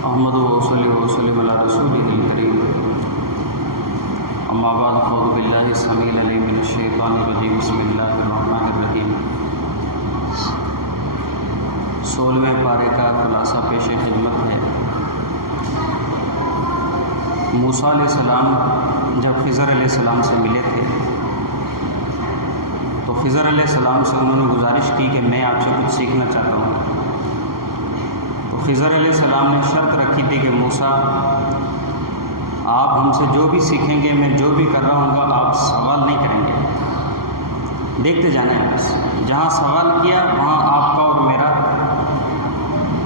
احمد وسلم علی رسولہ الکریم اما بعد اعوذ باللہ السمیع العلیم من الشیطان الرجیم بسم اللہ الرحمن الرحیم 16ویں پارے کا خلاصہ پیش خدمت ہے۔ موسیٰ علیہ السلام جب خضر علیہ السلام سے ملے تھے تو خضر علیہ السلام سے انہوں نے گزارش کی کہ میں آپ سے کچھ سیکھنا چاہتا ہوں۔ تو خضر علیہ السلام نے شرط رکھی تھی کہ موسیٰ آپ ہم سے جو بھی سیکھیں گے، میں جو بھی کر رہا ہوں گا، آپ سوال نہیں کریں گے، دیکھتے جانا ہے بس، جہاں سوال کیا وہاں آپ کا اور میرا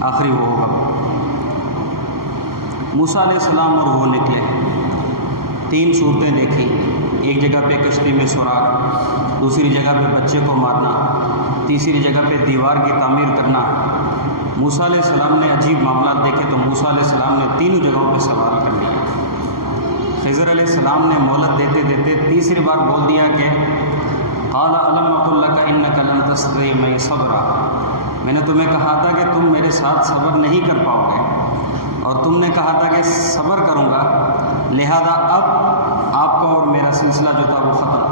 آخری وہ ہوگا۔ موسیٰ علیہ السلام اور وہ نکلے، 3 صورتیں دیکھی، ایک جگہ پہ کشتی میں سوراخ، دوسری جگہ پہ بچے کو مارنا، تیسری جگہ پہ دیوار کی تعمیر کرنا۔ موسیٰ علیہ السلام نے عجیب معاملات دیکھے تو موسیٰ علیہ السلام نے تینوں جگہوں پہ سوال کر لیا۔ خضر علیہ السلام نے مہلت دیتے دیتے تیسری بار بول دیا کہ قال الم اقل لک انک لن تستطیع معی صبرا، میں نے تمہیں کہا تھا کہ تم میرے ساتھ صبر نہیں کر پاؤ گے، اور تم نے کہا تھا کہ صبر کروں گا، لہذا اب آپ کا اور میرا سلسلہ جو تھا وہ ختم،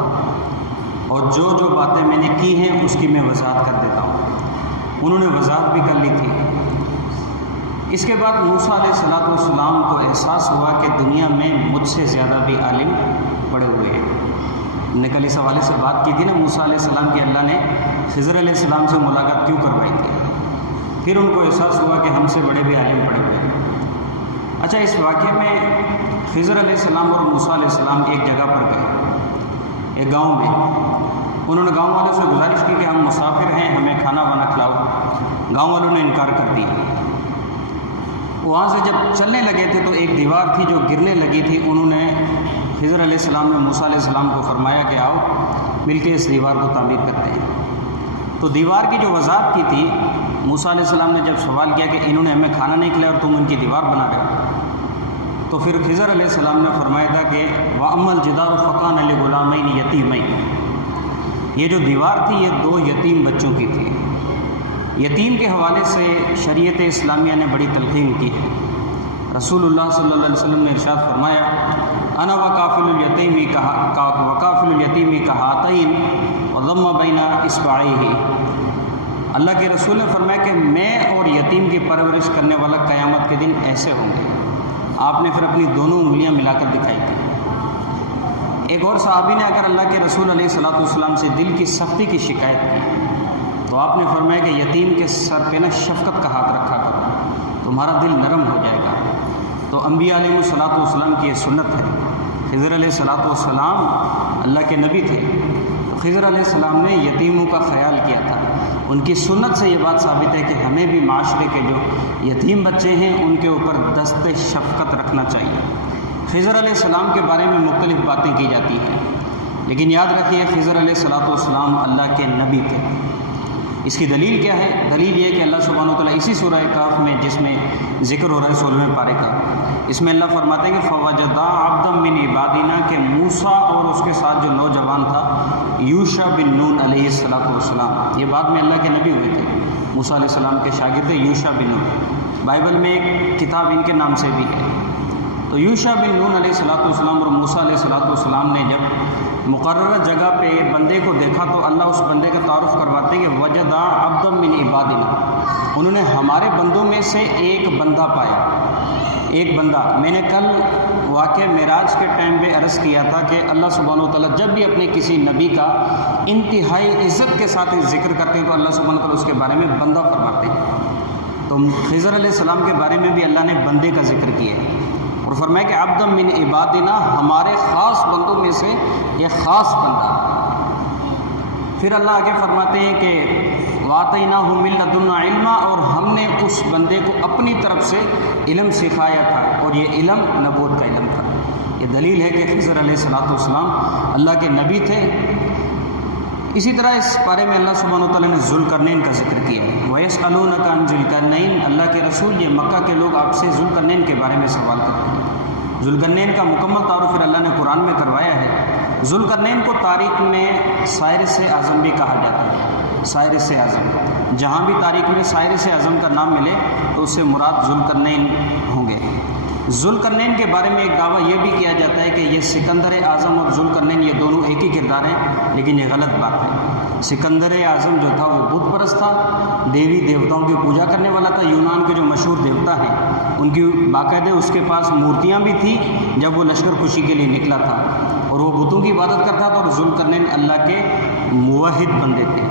اور جو باتیں میں نے کی ہیں اس کی میں وضاحت کر دیتا ہوں۔ انہوں نے وضاحت بھی کر لی تھی۔ اس کے بعد موسیٰ علیہ السلام کو احساس ہوا کہ دنیا میں مجھ سے زیادہ بھی عالم پڑے ہوئے ہیں۔ ہم نے کل اس حوالے سے بات کی تھی نا، موسیٰ علیہ السلام کی اللہ نے خضر علیہ السلام سے ملاقات کیوں کروائی تھی، پھر ان کو احساس ہوا کہ ہم سے بڑے بھی عالم پڑے ہوئے ہیں۔ اچھا، اس واقعے میں خضر علیہ السلام اور موسیٰ علیہ السلام ایک جگہ پر گئے، ایک گاؤں میں۔ انہوں نے گاؤں والوں سے گزارش کی کہ ہم مسافر ہیں، ہمیں کھانا وانا کھلاؤ۔ گاؤں والوں نے انکار کر دیا۔ وہاں سے جب چلنے لگے تھے تو ایک دیوار تھی جو گرنے لگی تھی۔ انہوں نے خضر علیہ السلام نے موسیٰ علیہ السلام کو فرمایا کہ آؤ مل کے اس دیوار کو تعمیر کرتے ہیں۔ تو دیوار کی جو وضاحت کی تھی، موسیٰ علیہ السلام نے جب سوال کیا کہ انہوں نے ہمیں کھانا نہیں کھلایا اور تم ان کی دیوار بنا رہے ہو، تو پھر خضر علیہ السلام نے فرمایا تھا کہ وَأَمَّا الْجِدَارُ فَكَانَ لِغُلَامَيْنِ يَتِيمَيْنِ، یہ جو دیوار تھی یہ 2 یتیم بچوں کی تھی۔ یتیم کے حوالے سے شریعت اسلامیہ نے بڑی تلقین کی ہے۔ رسول اللہ صلی اللہ علیہ وسلم نے ارشاد فرمایا انا وکافل الیتیم کہاتین وضم بین اصبعیہ، اللہ کے رسول نے فرمایا کہ میں اور یتیم کی پرورش کرنے والا قیامت کے دن ایسے ہوں گے۔ آپ نے پھر اپنی دونوں انگلیاں ملا کر دکھائی تھی۔ ایک اور صحابی نے اگر اللہ کے رسول علیہ الصلوۃ والسلام سے دل کی سختی کی شکایت کی تو آپ نے فرمایا کہ یتیم کے سر پہ شفقت کا ہاتھ رکھا کرو، تمہارا دل نرم ہو جائے گا۔ تو انبیاء علیہ الصلوۃ والسلام کی یہ سنت ہے۔ خضر علیہ الصلوۃ والسلام اللہ کے نبی تھے، خضر علیہ السلام نے یتیموں کا خیال کیا تھا۔ ان کی سنت سے یہ بات ثابت ہے کہ ہمیں بھی معاشرے کے جو یتیم بچے ہیں ان کے اوپر دست شفقت رکھنا چاہیے۔ خضر علیہ السلام کے بارے میں مختلف باتیں کی جاتی ہیں، لیکن یاد رکھیے خضر علیہ الصلوۃ والسلام اللہ کے نبی تھے۔ اس کی دلیل کیا ہے؟ دلیل یہ کہ اللہ سبحانہ و تعالیٰ اسی سورہ کہف میں جس میں ذکر ہو رہا ہے 16ویں پارے کا، اس میں اللہ فرماتے ہیں کہ فوجدا عبدا من عبادنا، کہ موسیٰ اور اس کے ساتھ جو نوجوان تھا یوشع بن نون علیہ السلام، یہ بعد میں اللہ کے نبی ہوئے تھے، موسیٰ علیہ السلام کے شاگرد یوشع بن نون۔ بائبل میں ایک کتاب ان کے نام سے بھی ہے۔ تو یوشع بن نون علیہ السلام اور موسیٰ علیہ السلام نے جب مقررہ جگہ پہ بندے کو دیکھا تو اللہ اس بندے کا تعارف کرواتے ہیں کہ وجدا عبدا من عبادنا، انہوں نے ہمارے بندوں میں سے ایک بندہ پایا، ایک بندہ۔ میں نے کل واقعہ معراج کے ٹائم پہ عرض کیا تھا کہ اللہ سبحانہ و تعالیٰ جب بھی اپنے کسی نبی کا انتہائی عزت کے ساتھ ذکر کرتے ہیں تو اللہ سبحانہ و تعالیٰ اس کے بارے میں بندہ فرماتے ہیں۔ تو خضر علیہ السلام کے بارے میں بھی اللہ نے بندے کا ذکر کیا ہے اور فرمایا کہ عبدا من عبادنا، ہمارے خاص بندوں میں سے ایک خاص بندہ۔ پھر اللہ آگے فرماتے ہیں کہ وَآتَيْنَاهُ مِن لَّدُنَّا عِلْمًا، اور ہم نے اس بندے کو اپنی طرف سے علم سکھایا تھا، اور یہ علم نبوت کا علم تھا۔ یہ دلیل ہے کہ خضر علیہ السلام اللہ کے نبی تھے۔ اسی طرح اس بارے میں اللہ سبحانہ و تعالیٰ نے ذوالقرنین کا ذکر کیا ہے۔ وَيَسْأَلُونَكَ عَنْ ذِي الْقَرْنَيْنِ، اللہ کے رسول یہ مکہ کے لوگ آپ سے ذوالقرنین کے بارے میں سوال کرتے ہیں۔ ذوالقرنین کا مکمل تعارف پھر اللہ نے قرآن میں کروایا ہے۔ ذوالقرنین کو تاریخ میں سائرس اعظم بھی کہا جاتا ہے۔ سائرس اعظم، جہاں بھی تاریخ میں سائرس اعظم کا نام ملے تو اس سے مراد ذوالقرنین ہوں گے۔ ذوالقرنین کے بارے میں ایک دعویٰ یہ بھی کیا جاتا ہے کہ یہ سکندر اعظم اور ذوالقرنین یہ دونوں ایک ہی کردار ہیں، لیکن یہ غلط بات ہے۔ سکندر اعظم جو تھا وہ بت پرست تھا، دیوی دیوتاؤں کی پوجا کرنے والا تھا۔ یونان کے جو مشہور دیوتا ہیں ان کی باقاعدہ اس کے پاس مورتیاں بھی تھیں جب وہ لشکر کشی کے لیے نکلا تھا، اور وہ بتوں کی عبادت کرتا تھا، اور ذوالقرنین اللہ کے موحد بندے تھے۔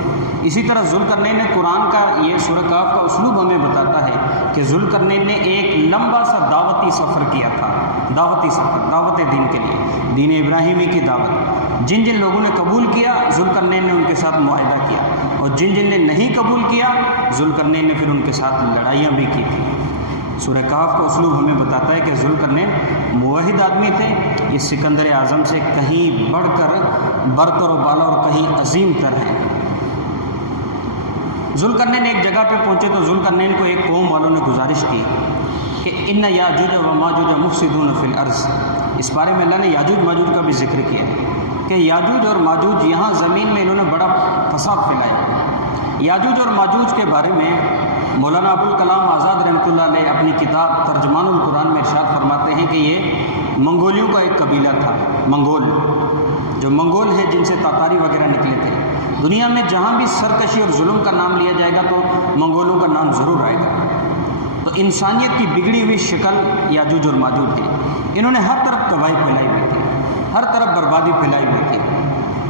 اسی طرح ذوالقرنین نے قرآن کا یہ سورہ کہف کا اسلوب ہمیں بتاتا ہے کہ ذوالقرنین نے ایک لمبا سا دعوتی سفر کیا تھا، دعوتی سفر، دعوت دین کے لیے، دین ابراہیمی کی دعوت۔ جن جن لوگوں نے قبول کیا ذوالقرنین نے ان کے ساتھ معاہدہ کیا، اور جن جن نے نہیں قبول کیا ذوالقرنین نے پھر ان کے ساتھ لڑائیاں بھی کی تھیں۔ سورہ کہف کا اسلوب ہمیں بتاتا ہے کہ ذوالقرنین موحد آدمی تھے، یہ سکندر اعظم سے کہیں بڑھ کر برتر و بالا اور کہیں عظیم تر ہیں۔ ذوالقرنین ایک جگہ پہ پہنچے تو ذوالقرنین کو ایک قوم والوں نے گزارش کی کہ ان یاجوج و ماجوج مفسدون فی الارض۔ اس بارے میں اللہ نے یاجوج ماجوج کا بھی ذکر کیا کہ یاجوج اور ماجوج یہاں زمین میں انہوں نے بڑا فساد پھیلایا۔ یاجوج اور ماجوج کے بارے میں مولانا ابوالکلام آزاد رحمۃ اللہ علیہ اپنی کتاب ترجمان القرآن میں ارشاد فرماتے ہیں کہ یہ منگولیوں کا ایک قبیلہ تھا۔ منگول، جو منگول ہیں جن سے تاتاری وغیرہ نکلے تھے۔ دنیا میں جہاں بھی سرکشی اور ظلم کا نام لیا جائے گا تو منگولوں کا نام ضرور آئے گا۔ تو انسانیت کی بگڑی ہوئی شکل یاجوج اور ماجوج تھی۔ انہوں نے ہر طرف تباہی پھیلائی ہوئی تھی، ہر طرف بربادی پھیلائی ہوئی تھی۔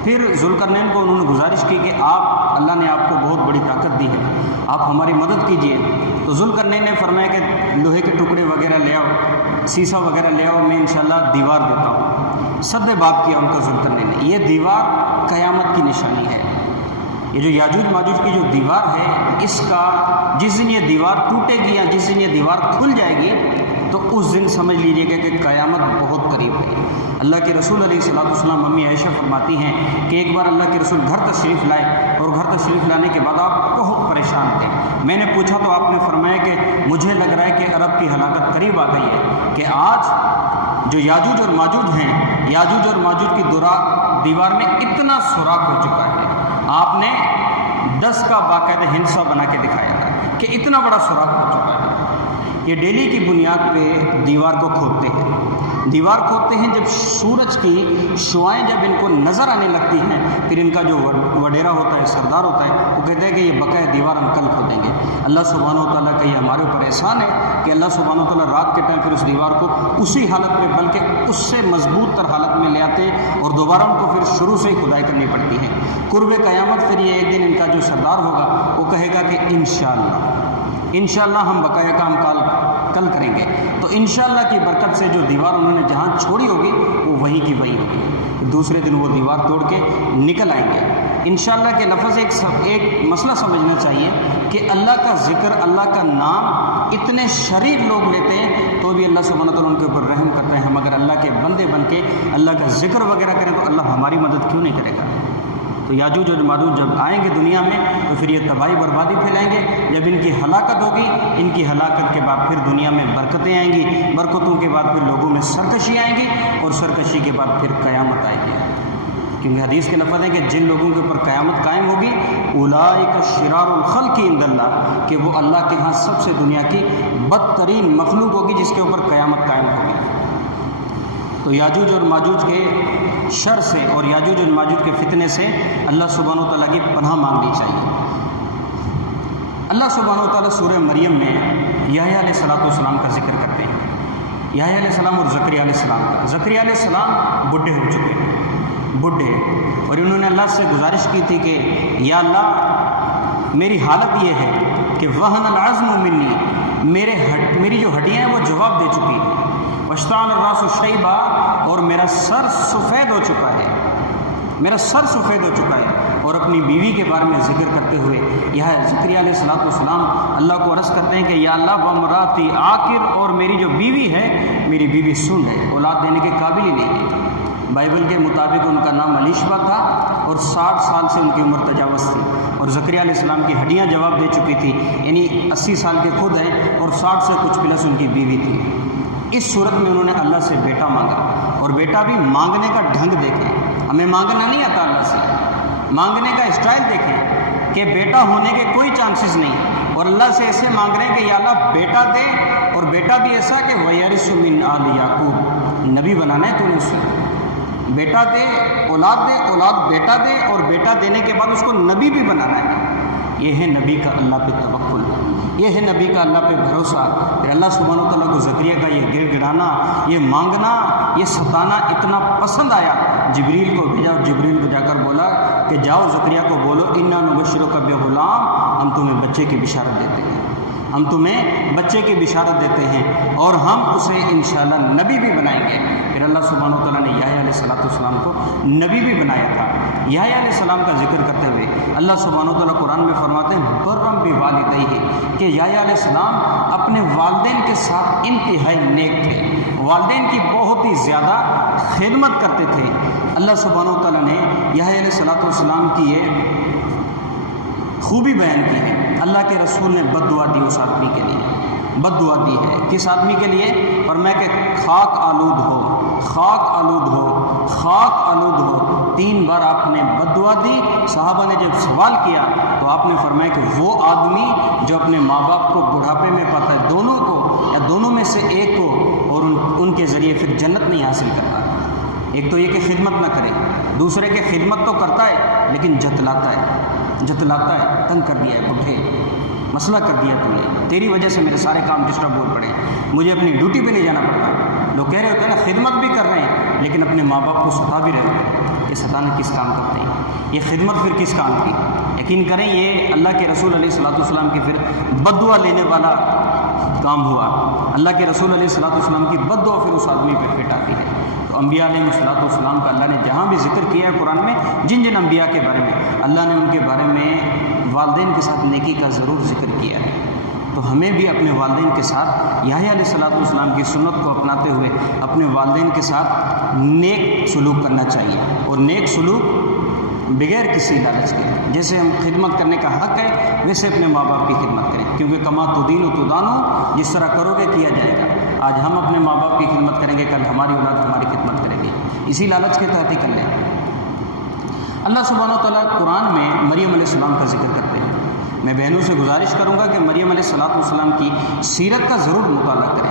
پھر ذوالقرنین کو انہوں نے گزارش کی کہ آپ، اللہ نے آپ کو بہت بڑی طاقت دی ہے، آپ ہماری مدد کیجئے۔ تو ذوالقرنین نے فرمایا کہ لوہے کے ٹکڑے وغیرہ لے آؤ، سیسا وغیرہ لے آؤ، میں انشاءاللہ دیوار دیتا ہوں۔ سد باب کیا ان کا ذوالقرنین نے۔ یہ دیوار قیامت کی نشانی ہے۔ یہ جو یاجوج ماجوج کی جو دیوار ہے، اس کا جس دن یہ دیوار ٹوٹے گی یا جس دن یہ دیوار کھل جائے گی تو اس دن سمجھ لیجئے گا کہ قیامت بہت قریب ہے۔ اللہ کے رسول علیہ الصلوۃ والسلام امی عائشہ فرماتی ہیں کہ ایک بار اللہ کے رسول گھر تشریف لائے، اور گھر تشریف لانے کے بعد آپ بہت پریشان تھے۔ میں نے پوچھا تو آپ نے فرمایا کہ مجھے لگ رہا ہے کہ عرب کی ہلاکت قریب آ گئی ہے، کہ آج جو یاجوج اور ماجوج ہیں، یاجوج اور ماجوج کی دیوار میں اتنا سوراخ ہو چکا ہے۔ آپ نے 10 کا باقاعدہ ہندسہ بنا کے دکھایا تھا کہ اتنا بڑا سوراخ ہو چکا ہے۔ یہ ڈیلی کی بنیاد پہ دیوار کو کھودتے ہیں، دیوار کھودتے ہیں، جب سورج کی شعائیں جب ان کو نظر آنے لگتی ہیں، پھر ان کا جو وڈیرا ہوتا ہے، سردار ہوتا ہے، وہ کہتے ہیں کہ یہ بقایا دیوار ہم کل کھودیں گے۔ اللہ سبحانہ و تعالیٰ کا یہ ہمارے اوپر احسان ہے کہ اللہ سبحانہ و تعالیٰ رات کے ٹائم پھر اس دیوار کو اسی حالت میں بلکہ اس سے مضبوط تر حالت میں لے آتے ہیں، اور دوبارہ ان کو پھر شروع سے ہی کھدائی کرنی پڑتی ہے۔ قرب قیامت پھر یہ ایک دن ان کا جو سردار ہوگا وہ کہے گا کہ انشاءاللہ ہم بقایا کام کل کریں گے۔ تو انشاءاللہ کی برکت سے جو دیوار انہوں نے جہاں چھوڑی ہوگی وہ وہیں کی وہیں ہوگی، دوسرے دن وہ دیوار توڑ کے نکل آئیں گے۔ انشاءاللہ کے لفظ ایک مسئلہ سمجھنا چاہیے کہ اللہ کا ذکر، اللہ کا نام اتنے شریر لوگ لیتے ہیں تو بھی اللہ سبحانہ وتعالیٰ ان کے اوپر رحم کرتا ہے۔ ہم اگر اللہ کے بندے بن کے اللہ کا ذکر وغیرہ کریں تو اللہ ہماری مدد کیوں نہیں کرے گا؟ تو یاجوج اور ماجوج جب آئیں گے دنیا میں تو پھر یہ تباہی بربادی پھیلائیں گے۔ جب ان کی ہلاکت ہوگی، ان کی ہلاکت کے بعد پھر دنیا میں برکتیں آئیں گی، برکتوں کے بعد پھر لوگوں میں سرکشی آئیں گی، اور سرکشی کے بعد پھر قیامت آئے گی۔ کیونکہ حدیث کے لفظ ہے کہ جن لوگوں کے اوپر قیامت قائم ہوگی اولئک شرار الخلق عند اللہ، کہ وہ اللہ کے ہاں سب سے دنیا کی بدترین مخلوق ہوگی جس کے اوپر قیامت قائم ہوگی۔ تو یاجوج اور ماجوج کے شر سے اور یاجوج اور ماجوج کے فتنے سے اللہ سبحانہ و تعالیٰ کی پناہ مانگنی چاہیے۔ اللہ سبحانہ و تعالیٰ سورہ مریم میں یحییٰ علیہ السلام کا ذکر کرتے ہیں، یحییٰ علیہ السلام اور زکریا علیہ السلام کا۔ زکریا علیہ السلام بڈھے ہو چکے ہیں، بڈھے، اور انہوں نے اللہ سے گزارش کی تھی کہ یا اللہ میری حالت یہ ہے کہ وہن العظم منی، میری جو ہڈیاں ہیں وہ جواب دے چکی ہیں، واشتعل الراس شیبا، اور میرا سر سفید ہو چکا ہے، میرا سر سفید ہو چکا ہے۔ اور اپنی بیوی کے بارے میں ذکر کرتے ہوئے یہ زکریا علیہ السلام اللہ کو عرض کرتے ہیں کہ یا اللہ وامراتی عاقر، اور میری جو بیوی ہے، میری بیوی سن ہے، اولاد دینے کے قابل ہی نہیں ہے۔ بائبل کے مطابق ان کا نام علیشبہ تھا، اور 60 سال سے ان کی عمر تجاوز تھی، اور زکریا علیہ السلام کی ہڈیاں جواب دے چکی تھی، یعنی 80 سال کے خود ہیں اور 60 سے کچھ پلس ان کی بیوی تھی۔ اس صورت میں انہوں نے اللہ سے بیٹا مانگا، اور بیٹا بھی مانگنے کا ڈھنگ دیکھیں، ہمیں مانگنا نہیں آتا اللہ سے، مانگنے کا اسٹائل دیکھیں۔ کہ بیٹا ہونے کے کوئی چانسز نہیں، اور اللہ سے ایسے مانگ رہے ہیں کہ یا اللہ بیٹا دے، اور بیٹا بھی ایسا کہ وَيَرِثُ مِنْ آلِ یعقوب، نبی بنانا ہے تو نے اس سے، بیٹا دے، اولاد دے، اولاد بیٹا دے، اور بیٹا دینے کے بعد اس کو نبی بھی بنانا ہے۔ یہ ہے نبی کا اللہ پہ توکل، یہ ہے نبی کا اللہ پہ بھروسہ۔ پھر اللہ سبحانہ وتعالیٰ کو زکریا کا یہ گر گڑانا، یہ مانگنا، یہ ستانا اتنا پسند آیا، جبریل کو بھیجا، اور جبریل کو جا کر بولا کہ جاؤ زکریا کو بولو اِنَّا نُبَشِّرُکَ بِغُلَامٍ، ہم تمہیں بچے کی بشارت دیتے ہیں، ہم تمہیں بچے کی بشارت دیتے ہیں، اور ہم اسے انشاءاللہ نبی بھی بنائیں گے۔ پھر اللہ سبحانہ وتعالیٰ نے یحییٰ علیہ السلام کو نبی بھی بنایا تھا۔ یحییٰ علیہ السلام کا ذکر کرتے ہوئے اللہ سبحانہ وتعالیٰ قرآن میں فرماتے ہیں برًّا بوالدیہ، کہ یحییٰ علیہ السلام اپنے والدین کے ساتھ انتہائی نیک تھے، والدین کی بہت ہی زیادہ خدمت کرتے تھے۔ اللہ سبحانہ وتعالیٰ نے یحییٰ علیہ السلام کی یہ خوبی بیان کی ہے۔ اللہ کے رسول نے بد دعا دی اس آدمی کے لیے، بد دعا دی ہے، کس آدمی کے لیے؟ فرمایا کہ خاک آلود ہو، خاک آلود ہو، خاک آلود ہو، 3 بار آپ نے بد دعا دی۔ صحابہ نے جب سوال کیا تو آپ نے فرمایا کہ وہ آدمی جو اپنے ماں باپ کو بڑھاپے میں پاتا ہے، دونوں کو یا دونوں میں سے ایک کو، اور ان کے ذریعے پھر جنت نہیں حاصل کرتا۔ ایک تو یہ کہ خدمت نہ کرے، دوسرے کے خدمت تو کرتا ہے لیکن جتلاتا ہے، تنگ کر دیا ہے، بڈھے مسئلہ کر دیا تو یہ تیری وجہ سے میرے سارے کام ڈسٹرب ہو پڑے، مجھے اپنی ڈیوٹی پہ نہیں جانا پڑتا۔ لوگ کہہ رہے ہوتے ہیں نا خدمت بھی کر رہے ہیں لیکن اپنے ماں باپ کو ستا بھی رہے ہوتے ہیں، یہ ستانا کس کام کرتے ہیں؟ یہ خدمت پھر کس کام کی؟ یقین کریں یہ اللہ کے رسول علیہ السلام کی پھر بد دعا لینے والا کام ہوا۔ اللہ کے رسول علیہ السلام کی بد دعا پھر اس آدمی پہ فٹ آتی ہے۔ تو انبیاء علیہ السلام کا اللہ نے جہاں بھی ذکر کیا ہے قرآن میں، جن انبیاء کے بارے میں اللہ نے ان کے بارے میں والدین کے ساتھ نیکی کا ضرور ذکر کیا ہے۔ تو ہمیں بھی اپنے والدین کے ساتھ یحییٰ علیہ السلام کی سنت کو اپناتے ہوئے اپنے والدین کے ساتھ نیک سلوک کرنا چاہیے، اور نیک سلوک بغیر کسی لالچ کے، جیسے ہم خدمت کرنے کا حق ہے ویسے اپنے ماں باپ کی خدمت کریں، کیونکہ کما تدین تدانو، جس طرح کرو گے کیا جائے گا۔ آج ہم اپنے ماں باپ کی خدمت کریں گے، کل ہماری اولاد ہماری خدمت کرے گی، اسی لالچ کے تحت ہی کر لیں۔ اللہ سبحانہ وتعالیٰ قرآن میں مریم علیہ السلام کا ذکر کرتے ہیں۔ میں بہنوں سے گزارش کروں گا کہ مریم علیہ السلام کی سیرت کا ضرور مطالعہ کریں۔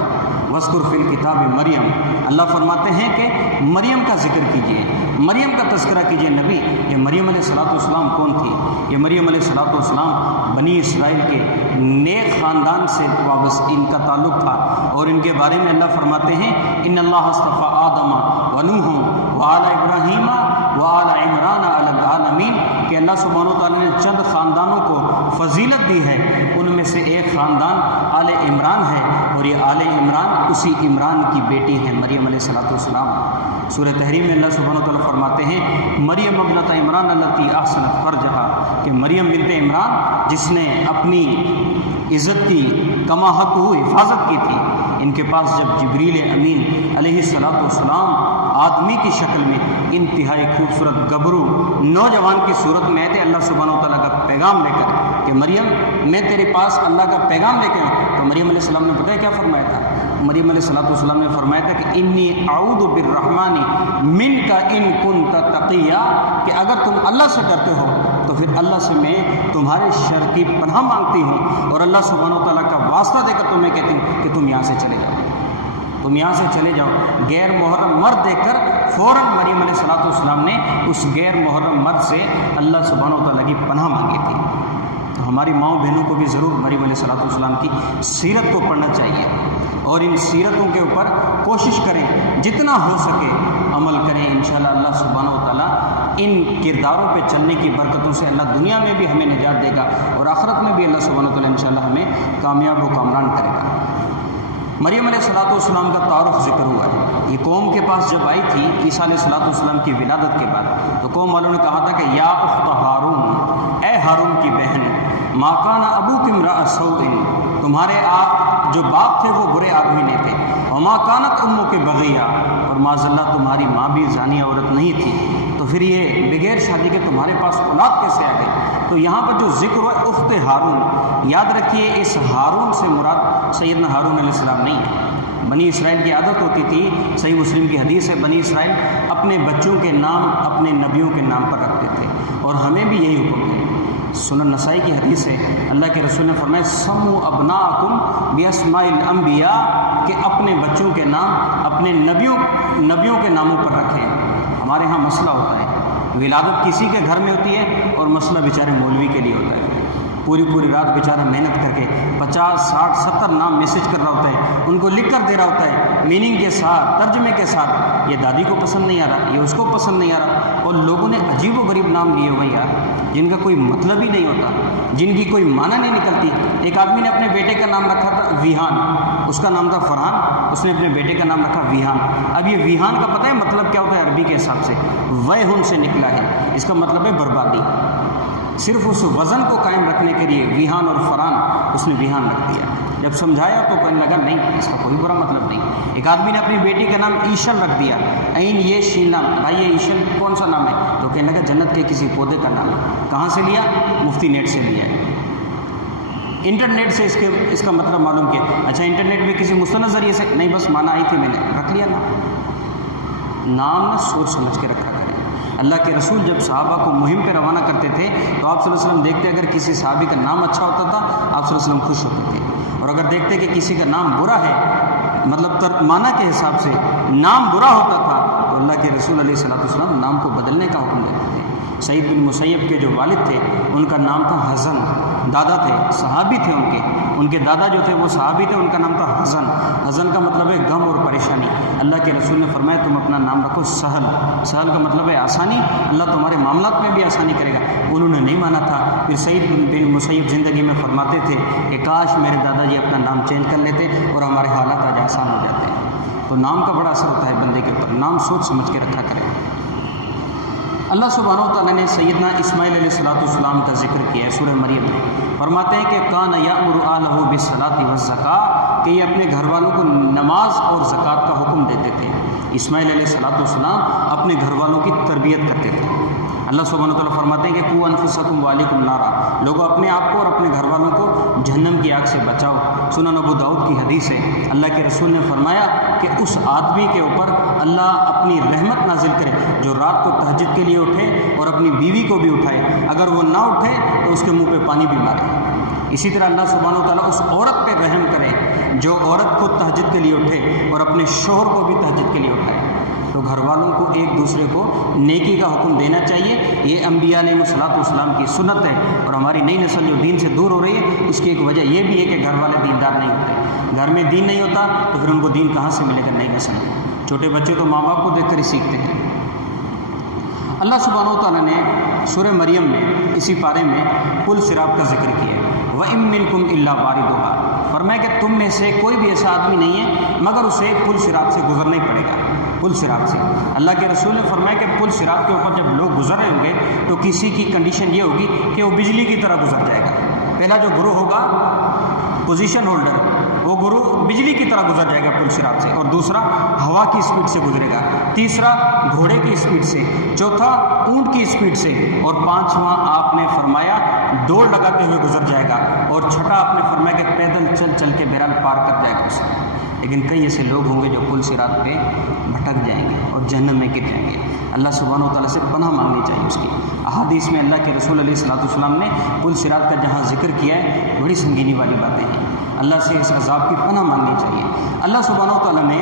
وَاذْكُرْ فِي الْكِتَابِ مریم، اللہ فرماتے ہیں کہ مریم کا ذکر کیجیے، مریم کا تذکرہ کیجیے۔ نبی، یہ مریم علیہ السلام کون تھی؟ یہ مریم علیہ السلام بنی اسرائیل کے نیک خاندان سے وابستہ ان کا تعلق تھا، اور ان کے بارے میں اللہ فرماتے ہیں ان اللہ اصطفیٰ آدم ونوح وآل ابراہیم وآل عمران علی العالمین، کہ اللہ سبحانہ وتعالیٰ نے چند خاندانوں کو فضیلت دی ہے، ان میں سے ایک خاندان آل عمران ہے، اور یہ آل عمران اسی عمران کی بیٹی ہے مریم علیہ السلام۔ سورہ تحریم میں اللہ سبحانہ وتعالیٰ فرماتے ہیں مریم ابنۃ عمران التی احسنت فرجہا، کہ مریم بنت عمران جس نے اپنی عزت کی کما حق ہو حفاظت کی تھی، ان کے پاس جب جبریل امین علیہ السلام آدمی کی شکل میں انتہائی خوبصورت گبرو نوجوان کی صورت میں آئے تھے اللہ سبحانہ وتعالیٰ کا پیغام لے کر کہ مریم میں تیرے پاس اللہ کا پیغام لے کے آؤں، تو مریم علیہ السلام نے بتایا کیا فرمایا تھا؟ مریم علیہ السلام نے فرمایا تھا کہ انی اعوذ بالرحمن منک ان کنت تقیا، کہ اگر تم اللہ سے ڈرتے ہو تو پھر اللہ سے میں تمہارے شر کی پناہ مانگتی ہوں، اور اللہ سبحانہ وتعالیٰ کا واسطہ دے کر تمہیں کہتی ہوں کہ تم یہاں سے چلے جاؤ، تم یہاں سے چلے جاؤ۔ غیر محرم مرد دیکھ کر فوراً مریم علیہ السلام نے اس غیر محرم مرد سے اللہ سبحانہ وتعالیٰ کی پناہ مانگی تھی۔ تو ہماری ماؤں بہنوں کو بھی ضرور مریم علیہ السلام کی سیرت کو پڑھنا چاہیے، اور ان سیرتوں کے اوپر کوشش کریں جتنا ہو سکے عمل کریں۔ انشاءاللہ اللہ سبحانہ وتعالیٰ ان کرداروں پہ چلنے کی برکتوں سے اللہ دنیا میں بھی ہمیں نجات دے گا، اور آخرت میں بھی اللہ سبحانہ وتعالیٰ انشاءاللہ ہمیں کامیاب و کامران کرے گا۔ مریم علیہ السلام کا تعارف ذکر ہوا ہے۔ یہ قوم کے پاس جب آئی تھی عیسیٰ علیہ السلام کی ولادت کے بعد، تو قوم والوں نے کہا تھا کہ یا اخت ہارون، اے ہارون کی بہن، ما کان ابوک امرأ سوء، تمہارے آپ جو باپ تھے وہ برے آدمی نہیں تھے، وما کانت امک بغیہ، اور معاذ اللہ تمہاری ماں بھی زانیہ عورت نہیں تھی، تو پھر یہ بغیر شادی کے تمہارے پاس اولاد کیسے آ گئی؟ تو یہاں پر جو ذکر ہوا اخت ہارون، یاد رکھیے اس ہارون سے مراد سیدنا ہارون علیہ السلام نہیں ہے۔ بنی اسرائیل کی عادت ہوتی تھی، صحیح مسلم کی حدیث ہے، بنی اسرائیل اپنے بچوں کے نام اپنے نبیوں کے نام پر رکھتے تھے، اور ہمیں بھی یہی حکم ہے سنن نسائی کی حدیث ہے، اللہ کے رسول نے فرمایا سموا ابناءکم باسماء الانبیاء، کہ اپنے بچوں کے نام اپنے نبیوں کے ناموں پر رکھیں۔ ہمارے ہاں مسئلہ ہوتا ہے، ولادت کسی کے گھر میں ہوتی ہے اور مسئلہ بیچارے مولوی کے لیے ہوتا ہے، پوری رات بیچارہ محنت کر کے 50 60 70 نام میسج کر رہا ہوتا ہے، ان کو لکھ کر دے رہا ہوتا ہے میننگ کے ساتھ، ترجمے کے ساتھ۔ یہ دادی کو پسند نہیں آ رہا، یہ اس کو پسند نہیں آ رہا، اور لوگوں نے عجیب و غریب نام لیے ہوئے یار، جن کا کوئی مطلب ہی نہیں ہوتا، جن کی کوئی معنی نہیں نکلتی۔ ایک آدمی نے اپنے بیٹے کا نام رکھا تھا ویہان، اس کا نام تھا فرحان، اس نے اپنے بیٹے کا نام رکھا ویہان۔ اب یہ ویہان کا پتہ ہے مطلب کیا ہوتا ہے عربی کے حساب سے؟ ویہن سے نکلا ہے، اس کا مطلب ہے بربادی۔ صرف اس وزن کو قائم رکھنے کے لیے ویہان اور فرحان اس نے ویہان رکھ دیا۔ جب سمجھایا تو کہنے لگا نہیں، اس کا کوئی برا مطلب نہیں۔ ایک آدمی نے اپنی بیٹی کا نام ایشل رکھ دیا، عین یہ شین نام، بھائی یہ ایشل کون سا نام ہے؟ تو کہنے لگا جنت کے کسی پودے کا نام ہے۔ کہاں سے لیا؟ مفتی نیٹ سے لیا ہے، انٹرنیٹ سے اس کا مطلب معلوم کیا۔ اچھا انٹرنیٹ میں کسی مستند ذریعے سے نہیں، بس مانا آئی تھی میں نے رکھ لیا نام سوچ سمجھ کے رکھا کریں۔ اللہ کے رسول جب صحابہ کو مہم پہ روانہ کرتے تھے تو آپ صلی اللہ علیہ وسلم دیکھتے اگر کسی صحابی کا نام اچھا ہوتا تھا آپ صلی اللہ علیہ وسلم خوش ہوتے تھے، اور اگر دیکھتے کہ کسی کا نام برا ہے، مطلب معنی کے حساب سے نام برا ہوتا تھا، تو اللہ کے رسول علیہ الصلوۃ والسلام نام کو بدلنے کا حکم دیتے تھے۔ سعید بن مسیب کے جو والد تھے ان کا نام تھا حزن، دادا تھے صحابی تھے، ان کے دادا جو تھے وہ صحابی تھے، ان کا نام تھا حزن۔ حزن کا مطلب ہے غم اور پریشانی۔ اللہ کے رسول نے فرمایا تم اپنا نام رکھو سہل، سہل کا مطلب ہے آسانی، اللہ تمہارے معاملات میں بھی آسانی کرے گا۔ انہوں نے نہیں مانا تھا۔ پھر سعید بن مسیب زندگی میں فرماتے تھے کہ کاش میرے دادا جی اپنا نام چینج کر لیتے اور ہمارے حالات آج آسان ہو جاتے ہیں۔ تو نام کا بڑا اثر ہوتا ہے بندے کے اوپر، نام سوچ سمجھ کے رکھا کرے۔ اللہ سبحانہ و تعالیٰ نے سیدنا اسماعیل علیہ السلام کا ذکر کیا ہے سورہ مریم میں، فرماتے ہیں کہ کان یأمر اہلہ بالصلاۃ والزکاۃ، کہ یہ اپنے گھر والوں کو نماز اور زکوٰۃ کا حکم دیتے تھے۔ اسماعیل علیہ السلام اپنے گھر والوں کی تربیت کرتے تھے۔ اللہ سبحانہ و تعالیٰ فرماتے ہیں کہ قوا انفسکم واہلیکم نارا، لوگوں اپنے آپ کو اور اپنے گھر والوں کو جہنم کی آگ سے بچاؤ۔ سنن ابو داؤد کی حدیث ہے، اللہ کے رسول نے فرمایا کہ اس آدمی کے اوپر اللہ اپنی رحمت نازل کرے جو رات کو تہجد کے لیے اٹھے اور اپنی بیوی کو بھی اٹھائے، اگر وہ نہ اٹھے تو اس کے منہ پہ پانی بھی مارے۔ اسی طرح اللہ سبحانہ و تعالیٰ اس عورت پہ رحم کرے جو عورت کو تہجد کے لیے اٹھے اور اپنے شوہر کو بھی تہجد کے لیے اٹھائے۔ تو گھر والوں کو ایک دوسرے کو نیکی کا حکم دینا چاہیے، یہ انبیاء علیہ السلام کی سنت ہے۔ اور ہماری نئی نسل جو دین سے دور ہو رہی ہے اس کی ایک وجہ یہ بھی ہے کہ گھر والے دیندار نہیں ہوتے۔ گھر میں دین نہیں ہوتا تو پھر ان کو دین کہاں سے ملے گا؟ نئی نسل۔ چھوٹے بچے تو ماں باپ کو دیکھ کر ہی سیکھتے ہیں۔ اللہ سبحانہ و تعالیٰ نے سورہ مریم میں اسی پارے میں پل صراط کا ذکر کیا ہے، وَإِن مِّنكُمْ إِلَّا وَارِدُهَا، فرمایا کہ تم میں سے کوئی بھی ایسا آدمی نہیں ہے مگر اسے پل صراط سے گزرنا ہی پڑے گا۔ پل صراط سے اللہ کے رسول نے فرمایا کہ پل صراط کے اوپر جب لوگ گزر رہے ہوں گے تو کسی کی کنڈیشن یہ ہوگی کہ وہ بجلی کی طرح گزر جائے گا۔ پہلا جو گروہ ہوگا پوزیشن ہولڈر، وہ گروہ بجلی کی طرح گزر جائے گا پل صراط سے، اور دوسرا ہوا کی اسپیڈ سے گزرے گا، تیسرا گھوڑے کی اسپیڈ سے، چوتھا اونٹ کی اسپیڈ سے، اور پانچواں آپ نے فرمایا دوڑ لگاتے ہوئے گزر جائے گا، اور چھٹا آپ نے فرمایا کہ پیدل چل چل کے بہرحال پار کر جائے گا اسے۔ لیکن کئی ایسے لوگ ہوں گے جو پل صراط پہ بھٹک جائیں گے اور جہنم میں گر جائیں گے۔ اللہ سبحانہ و تعالیٰ سے پناہ مانگنی چاہیے اس کی۔ احادیث میں اللہ کے رسول علیہ السلام نے پل صراط کا جہاں ذکر کیا ہے بڑی سنگینی والی باتیں ہیں، اللہ سے اس عذاب کی پناہ مانگنی چاہیے۔ اللہ سبحانہ و تعالیٰ نے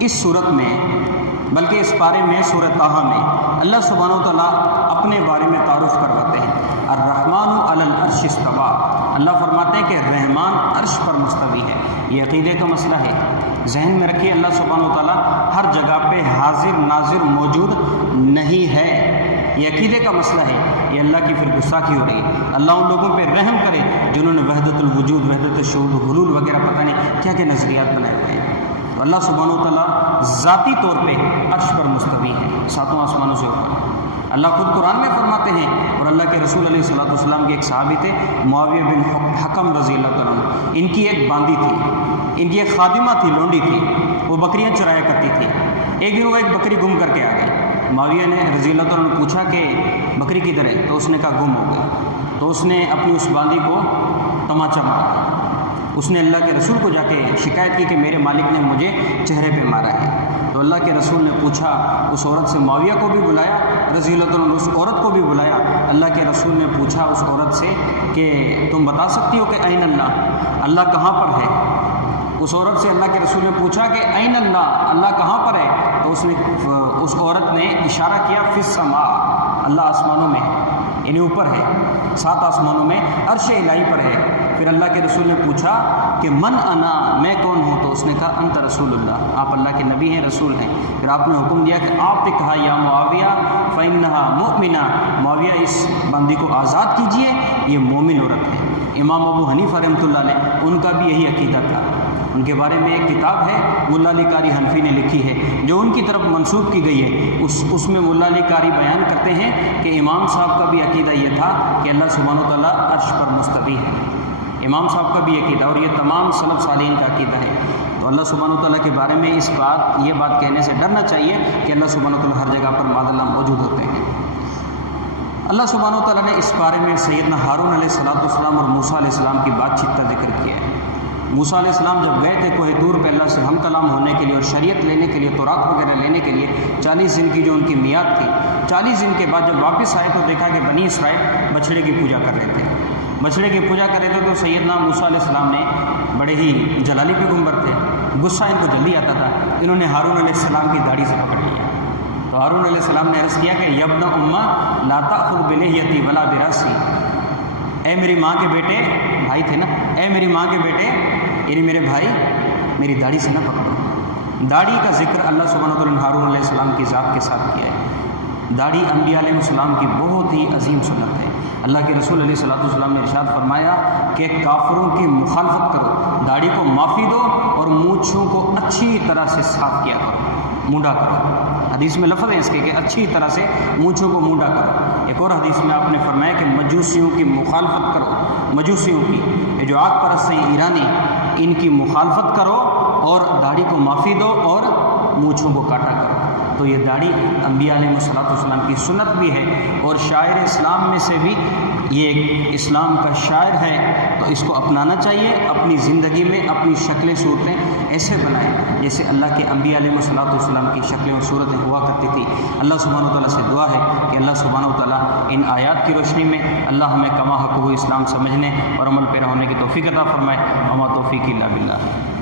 اس صورت میں بلکہ اس پارے میں سورہ طٰہٰ میں اللہ سبحانہ و تعالیٰ اپنے بارے میں تعارف کرواتے ہیں، الرحمن علی العرش استویٰ، اللہ فرماتے ہیں کہ رحمان عرش پر مستوی ہے۔ یہ عقیدے کا مسئلہ ہے، ذہن میں رکھیے اللہ سبحانہ و تعالیٰ ہر جگہ پہ حاضر ناظر موجود نہیں ہے، یہ عقیدے کا مسئلہ ہے، یہ اللہ کی پھر گستاخی ہو رہی ہے۔ اللہ ان لوگوں پہ رحم کرے جنہوں نے وحدت الوجود، وحدت الشہود، حلول وغیرہ پتہ نہیں کیا کیا نظریات بنائے ہوئے ہیں۔ تو اللہ سبحانہ و تعالیٰ ذاتی طور پہ عرش پر مستوی ہے، ساتوں آسمانوں سے اوپر۔ اللہ خود قرآن میں فرماتے ہیں، اور اللہ کے رسول علیہ السلام کے ایک صحابی تھے معاویہ بن حکم رضی اللہ عنہ، ان کی ایک باندی تھی، ان کی ایک خادمہ تھی، لونڈی تھی، وہ بکریاں چرایا کرتی تھی۔ ایک دن وہ ایک بکری گم کر کے آ گئی، معاویہ نے رضی اللہ عنہ نے پوچھا کہ بکری کدھر ہے؟ تو اس نے کہا گم ہو گئی۔ تو اس نے اپنی اس باندی کو تماچا مارا، اس نے اللہ کے رسول کو جا کے شکایت کی کہ میرے مالک نے مجھے چہرے پہ مارا ہے۔ تو تو اللہ کے رسول نے پوچھا، اس عورت سے معاویہ کو بھی بلایا رضی اللہ عنہ، اس عورت کو بھی بلایا۔ اللہ کے رسول نے پوچھا اس عورت سے کہ تم بتا سکتی ہو کہ این اللہ، اللہ کہاں پر ہے؟ اس عورت سے اللہ کے رسول نے پوچھا کہ این اللہ، اللہ کہاں پر ہے؟ تو اس عورت نے اشارہ کیا فی السماء، اللہ آسمانوں میں ہے، یعنی اوپر ہے، 7 آسمانوں میں عرش الہی پر ہے۔ پھر اللہ کے رسول نے پوچھا کہ من انا، میں کون ہوں؟ تو اس نے کہا انت رسول اللہ، آپ اللہ کے نبی ہیں، رسول ہیں۔ پھر آپ نے حکم دیا کہ آپ نے کہا یا معاویہ فإنها مؤمنہ، معاویہ اس بندی کو آزاد کیجئے، یہ مومن عورت ہے۔ امام ابو حنیفہ رحمۃ اللہ علیہ، ان کا بھی یہی عقیدہ تھا۔ ان کے بارے میں ایک کتاب ہے ملا علی قاری حنفی نے لکھی ہے، جو ان کی طرف منسوب کی گئی ہے۔ اس میں ملا علی قاری بیان کرتے ہیں کہ امام صاحب کا بھی عقیدہ یہ تھا کہ اللہ سبحانہ و تعالیٰ عرش پر مستوی ہے۔ امام صاحب کا بھی عقیدہ، اور یہ تمام سلف صالحین کا عقیدہ ہے۔ تو اللہ سبحانہ و تعالیٰ کے بارے میں یہ بات کہنے سے ڈرنا چاہیے کہ اللہ سبحانہ و تعالیٰ ہر جگہ پر معاذ اللہ موجود ہوتے ہیں۔ اللہ سبحانہ و تعالیٰ نے اس بارے میں سیدنا ہارون علیہ السلام اور موسیٰ علیہ السلام کی بات چیت کا ذکر کیا ہے۔ موسیٰ علیہ السلام جب گئے تھے کوہ طور پہ اللہ سے ہم کلام ہونے کے لیے اور شریعت لینے کے لیے، تورات وغیرہ لینے کے لیے، 40 دن کی جو ان کی میعاد تھی، 40 دن کے بعد جب واپس آئے تو دیکھا کہ بنی اسرائیل بچھڑے کی پوجا کر رہے تھے۔ بچھڑے کی پوجا کر رہے تھے تو سیدنا موسیٰ علیہ السلام نے، بڑے ہی جلالی پیغمبر تھے، غصہ ان کو جلدی آتا تھا، انہوں نے ہارون علیہ السلام کی داڑھی سے پکڑ لیا۔ تو ہارون علیہ السلام نے عرض کیا کہ یبن امہ لا تأخذ بلحیتی ولا براسی، اے میری ماں کے بیٹے، بھائی تھے نا، اے میری ماں کے بیٹے، یعنی میرے بھائی، میری داڑھی سے نہ پکڑو۔ داڑھی کا ذکر اللہ سبحانہ وتعالیٰ نے ہارون علیہ السلام کی ذات کے ساتھ کیا ہے۔ داڑھی انبیاء علیہ السلام کی بہت ہی عظیم سنت ہے۔ اللہ کے رسول علیہ السلام نے ارشاد فرمایا کہ کافروں کی مخالفت کرو، داڑھی کو معافی دو اور مونچھوں کو اچھی طرح سے صاف کیا کرو، مونڈا کرو۔ حدیث میں لفظ ہے اس کے کہ اچھی طرح سے مونچھوں کو مونڈا کرو۔ ایک اور حدیث میں آپ نے فرمایا کہ مجوسیوں کی مخالفت کرو، مجوسیوں کی، یہ جو آگ پرست ہیں ایرانی، ان کی مخالفت کرو اور داڑھی کو معافی دو اور مونچھوں کو کاٹا کرو۔ تو یہ داڑھی انبیاء علیہ السلام کی سنت بھی ہے، اور شاعر اسلام میں سے بھی یہ ایک اسلام کا شاعر ہے، تو اس کو اپنانا چاہیے، اپنی زندگی میں اپنی شکلیں صورتیں ایسے بنائیں جیسے اللہ کے انبیاء علیہ السلام کی شکلیں اور صورتیں ہوا کرتی تھی۔ اللہ سبحانہ و تعالیٰ سے دعا ہے کہ اللہ سبحانہ و تعالیٰ ان آیات کی روشنی میں اللہ ہمیں کما حق ہو اسلام سمجھنے اور عمل پیرا ہونے کی توفیق عطا فرمائے۔ وما توفیق الا باللہ۔